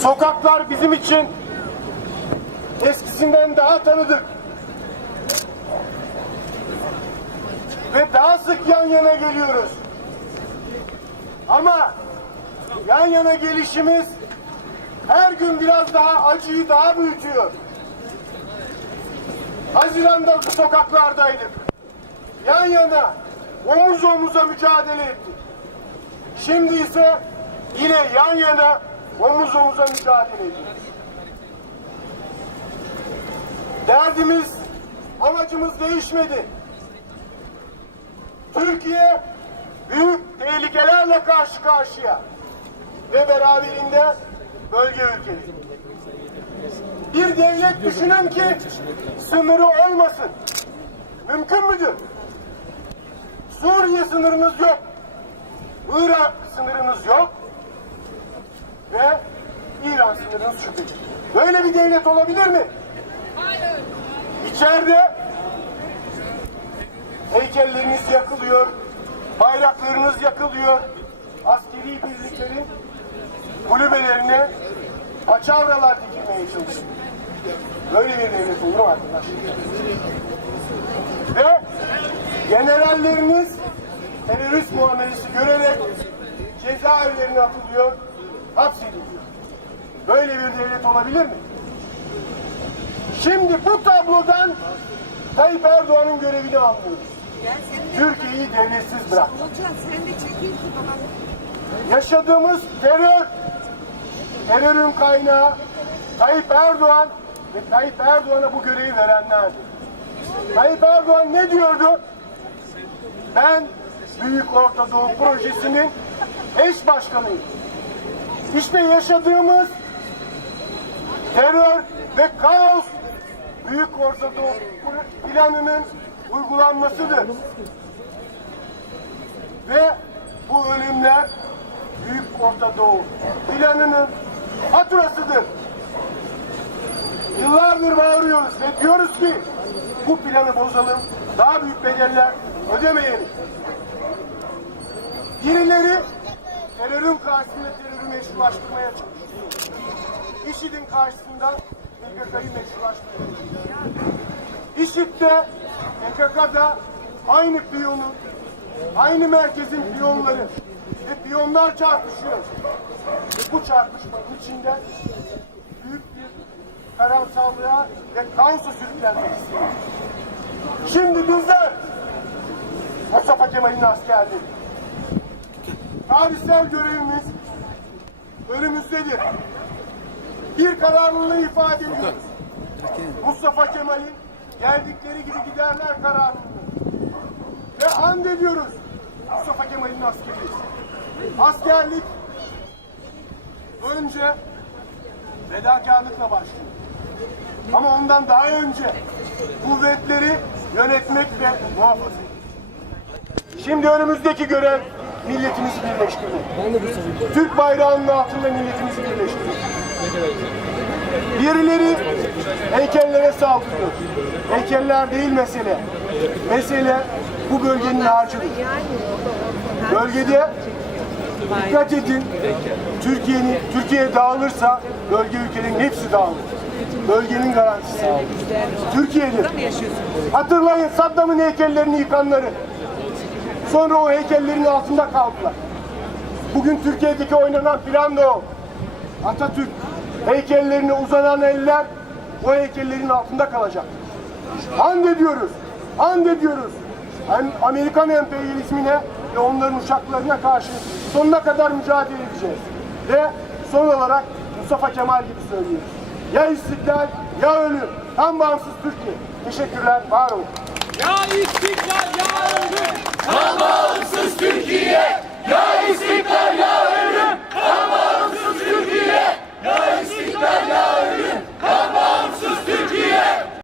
Sokaklar bizim için eskisinden daha tanıdık. Ve daha sık yan yana geliyoruz. Ama yan yana gelişimiz her gün biraz daha acıyı daha büyütüyor. Haziran'da bu sokaklardaydık. Yan yana, omuz omuza mücadele ettik. Şimdi ise yine yan yana, omuz omuza mücadele ediyoruz. Derdimiz, amacımız değişmedi. Türkiye büyük tehlikelerle karşı karşıya ve beraberinde bölge ülkeleri. Bir devlet düşünün ki sınırı olmasın. Mümkün müdür? Suriye sınırınız yok. Irak sınırınız yok. Sınırınız şüpheli. Böyle bir devlet olabilir mi? Hayır. İçeride heykelleriniz yakılıyor, bayraklarınız yakılıyor, askeri birliklerin kulübelerine paçavralar dikilmeye çalışıyor. Böyle bir devlet olur mu arkadaşlar? Ve generalleriniz terörist muamelesi görerek cezaevlerine atılıyor, hapsediliyor. Böyle bir devlet olabilir mi? Şimdi bu tablodan Tayyip Erdoğan'ın görevini anlıyoruz. Türkiye'yi devletsiz bırak. Hocam sen de çekil ki bana. Yaşadığımız terör, terörün kaynağı Tayyip Erdoğan ve Tayyip Erdoğan'a bu görevi verenlerdir. Tayyip Erdoğan ne diyordu? Ben Büyük Orta Doğu Projesi'nin eş başkanıyım. İşte yaşadığımız terör ve kaos Büyük Orta Doğu planının uygulanmasıdır. Ve bu ölümler Büyük Orta Doğu planının faturasıdır. Yıllardır bağırıyoruz ve diyoruz ki bu planı bozalım, daha büyük bedeller ödemeyelim. Birileri terörün karşısında terörü meşrulaştırmaya çalışıyor. IŞİD'in karşısında PKK'yı meşrulaştırmaya çalışıyor. IŞİD'de PKK'da aynı piyonun, aynı merkezin piyonları ve piyonlar çarpışıyor. Ve bu çarpışmanın içinde büyük bir karamsallığa ve kaosa sürüklenmek istiyoruz. Şimdi bizler Mustafa Kemal'in askerleri. Tarihsel görevimiz önümüzdedir. Bir kararlılığı ifade ediyoruz. Mustafa Kemal'in geldikleri gibi giderler kararlılığı. Ve and ediyoruz Mustafa Kemal'in askeriyiz. Askerlik önce fedakarlıkla başlıyor. Ama ondan daha önce kuvvetleri yönetmek ve muhafaza. Şimdi önümüzdeki görev milletimizi birleştirmek. Türk bayrağının altında milletimizi birleştirmek. Birileri heykellere saldırıyor. Heykeller değil mesele. Mesele bu bölgenin harcıdır. Bölgede dikkat edin. Türkiye'nin Türkiye dağılırsa bölge ülkelerin hepsi dağılır. Bölgenin garantisi. Türkiye'dir. Hatırlayın Saddam'ın heykellerini yıkanları. Sonra o heykellerin altında kaldılar. Bugün Türkiye'deki oynanan plan da o. Atatürk heykellerine uzanan eller o heykellerin altında kalacak. And ediyoruz. And ediyoruz. Hem Amerikan emperyalizmine ve onların uçaklarına karşı sonuna kadar mücadele edeceğiz. Ve son olarak Mustafa Kemal gibi söylüyoruz. Ya istiklal ya ölüm. Tam bağımsız Türkiye. Teşekkürler. Var olun. Ya istiklal ya ölüm. Tam bağımsız Türkiye.